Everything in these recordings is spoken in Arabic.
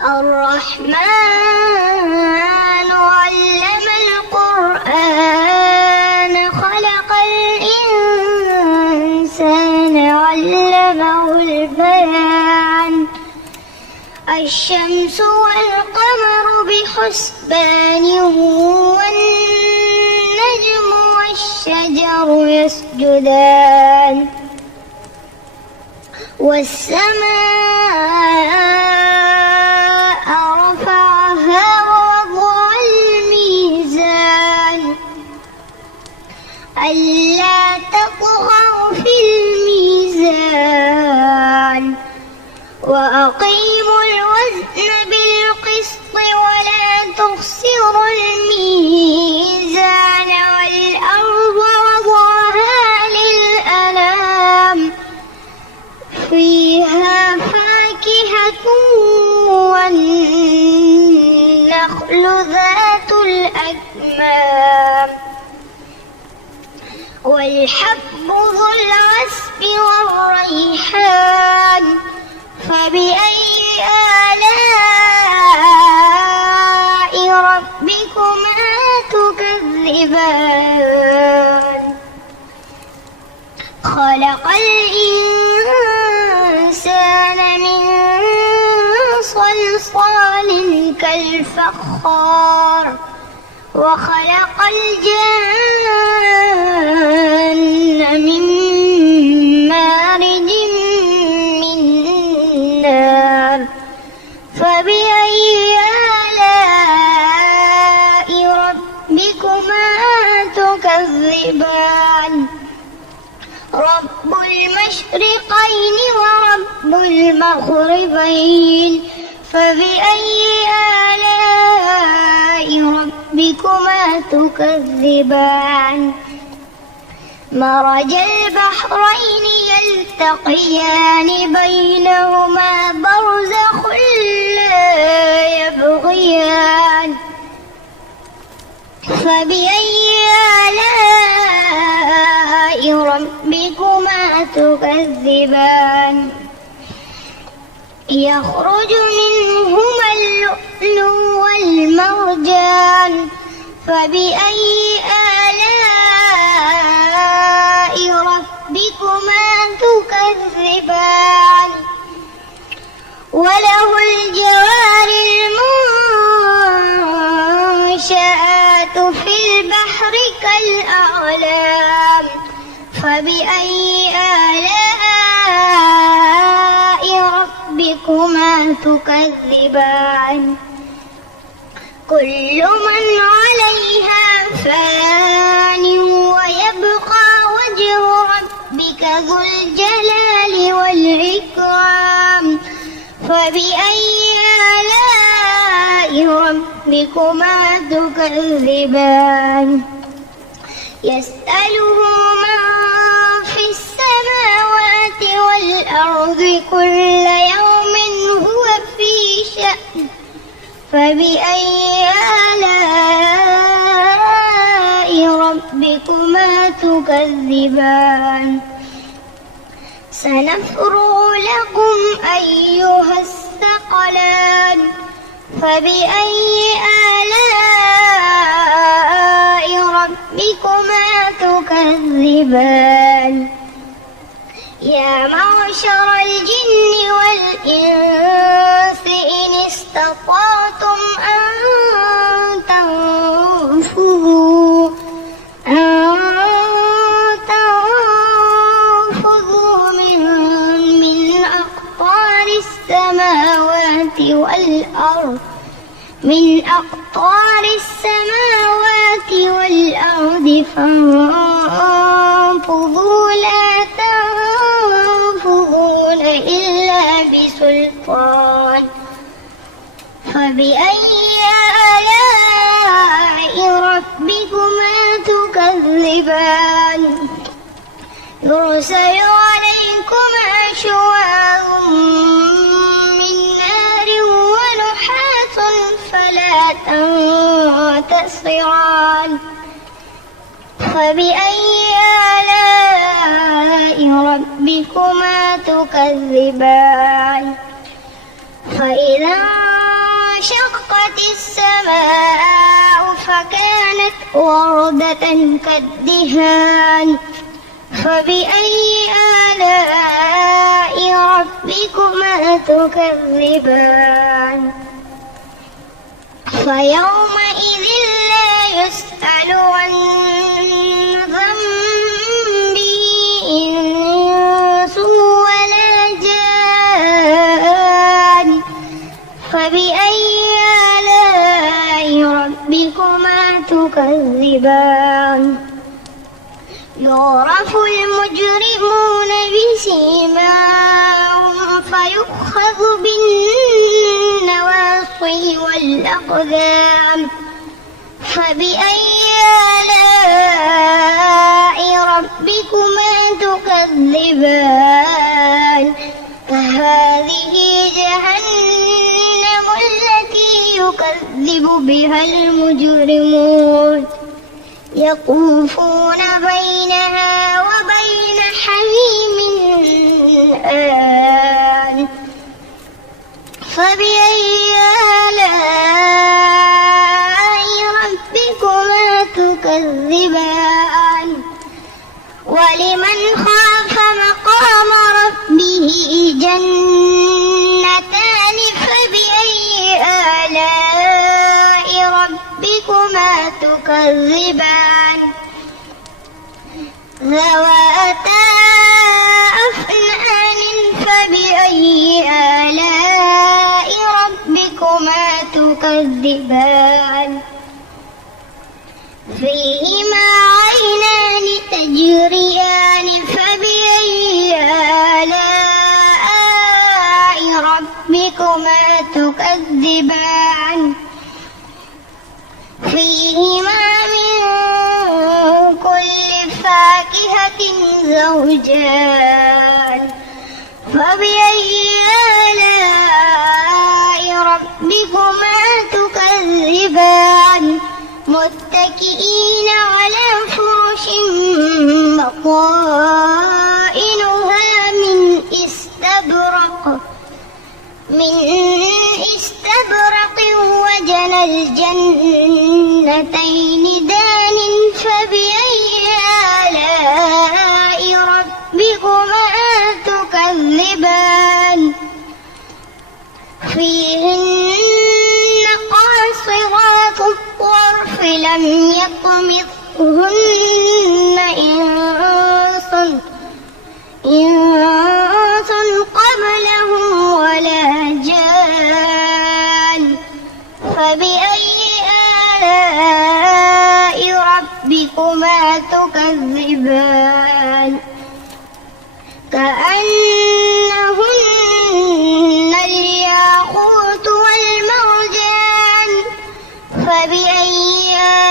الرحمن علم القرآن خلق الإنسان علمه البيان الشمس والقمر بحسبان والنجم والشجر يسجدان والسماء رفعها ووضع الميزان ألا تطغوا في الميزان وأقيموا الوزن بالقسط ولا تخسروا الميزان والأرض وضعها للأنام فيها فاكهة والنخل ذات الأكمام والحب ذو العصف والريحان فبأي آلاء ربكما تكذبان خلق الإنسان من صلصال كالفخار وخلق الجن من مارج من نار فبأي آلاء ربكما تكذبان رب المشرقين ورب المغربين فبأي آلاء ربكما تكذبان مرج البحرين يلتقيان بينهما برزخ لا يبغيان فبأي آلاء ربكما تكذبان يخرج منهما اللؤلؤ والمرجان فبأي آلاء ربكما تكذبان وله الجوار المنشآت في البحر كالأعلام فبأي آلاء ربكما تكذبان كل من عليها فان ويبقى وجه ربك ذو الجلال والإكرام فبأي آلاء ربكما تكذبان يسأله من في السماوات والأرض كل يوم هو في شأن فبأي آلاء ربكما تكذبان سنفرغ لكم أيها الثقلان فبأي آلاء ربكما تكذبان يا معشر الجن والإنس إن استطعتم أن تنفذوا من أقطار السماوات والأرض فانفذوا لا تنفذون إلا بسلطان فبأي آلاء ربكما تكذبان يرسل عليكما شواظ من نار ونحاس فلا تنتصران فبأي آلاء ربكما تكذبان فإذا وانشقت السماء فكانت وردة كالدهان فبأي آلاء ربكما تكذبان فيومئذ لا يسأل عن ذنبه إنس ولا جان فبأي آلاء ربكما تكذبان يعرف المجرمون بسيماهم فيؤخذ بالنواصي والأقدام فبأي آلاء ربكما تكذبان فهذه جهنم التي يكذب بها المجرمون يطوفون بينها وبين حميم آن فبأي آلاء ربكما تكذبان ولمن خاف مقام ربه جنتان فبأي آلاء ربكما تكذبان ذواتا أفنان فبأي آلاء ربكما تكذبان فيهما عينان تجريان فبأي آلاء ربكما تكذبان فيهما من كل فاكهة زوجان فبأي آلاء ربكما تكذبان متكئين على فرش بطائنها من استبرق وجنى الجنتين دان فبأي آلاء ربكما تكذبان فيهن قاصرات الطرف لم يطمثهن إنس قبلهم ولا جان فبأي آلاء ربكما تكذبان كأنهن الياقوت والمرجان فبأي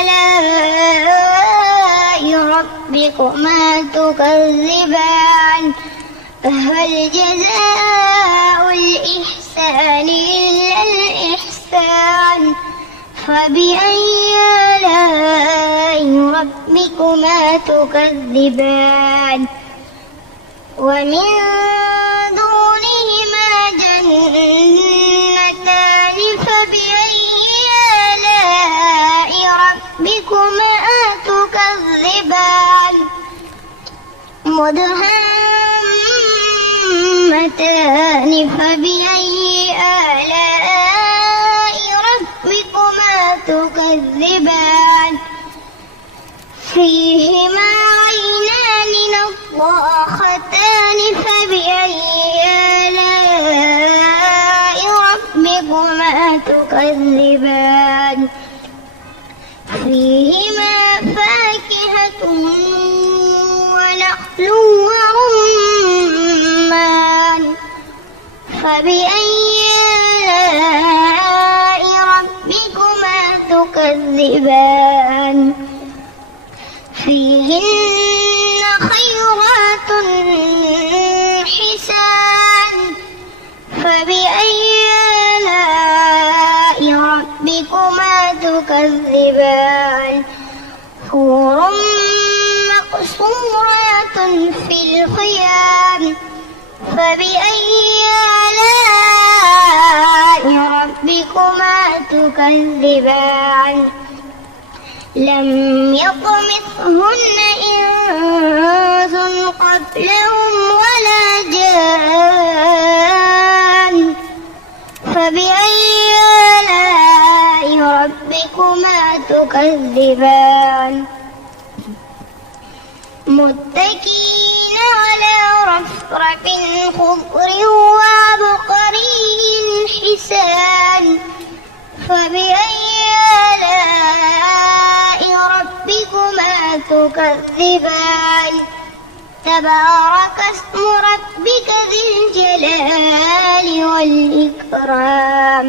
آلاء ربكما تكذبان هل جزاء الإحسان إلا الإحسان فبأي آلاء ربكما تكذبان ومن دونهما جنتان فبأي آلاء ربكما تكذبان مدهامتان فبأي آلاء ربكما تكذبان فيهما عينان نضاختان فبأي آلاء ربكما تكذبان فيهما فاكهة ونخل ورمان فبأي آلاء ربكما تكذبان فيهن خيرات حسان فبأي آلاء ربكما تكذبان حور مقصورات في الخيام فبأي آلاء ربكما تكذبان لم يطمثهن إنس قبلهم ولا جان فبأي آلاء ربكما تكذبان متكئين على رفرف خضر وعبقري حسان فبأي آلاء ربكما تكذبان تبارك اسم ربك ذي الجلال والإكرام